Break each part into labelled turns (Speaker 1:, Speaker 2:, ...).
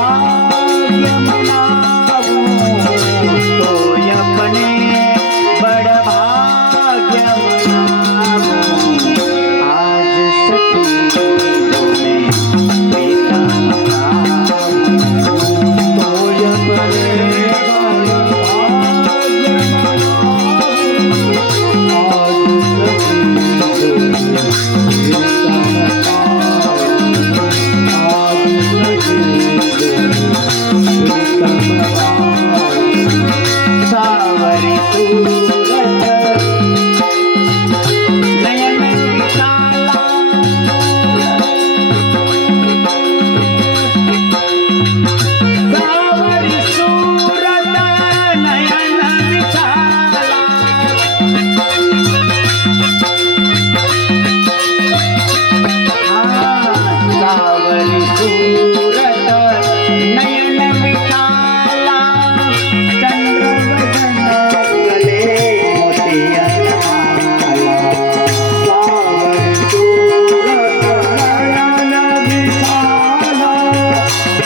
Speaker 1: I am my love.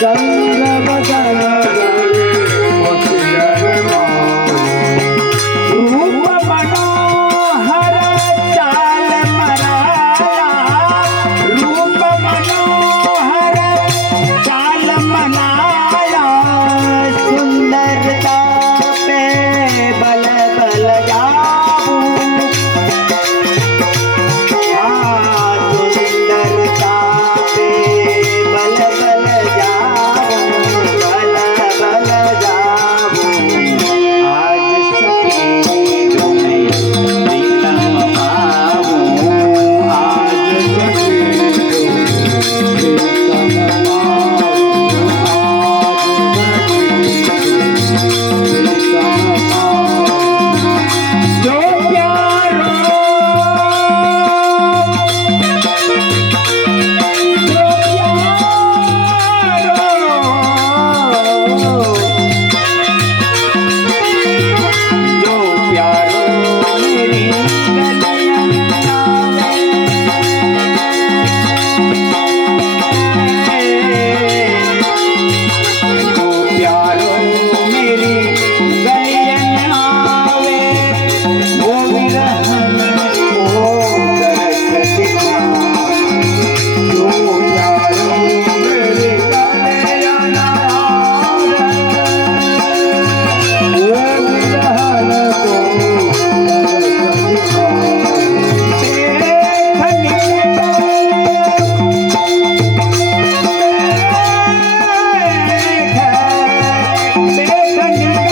Speaker 1: Ganga ಕಣ್ಣಿಗೆ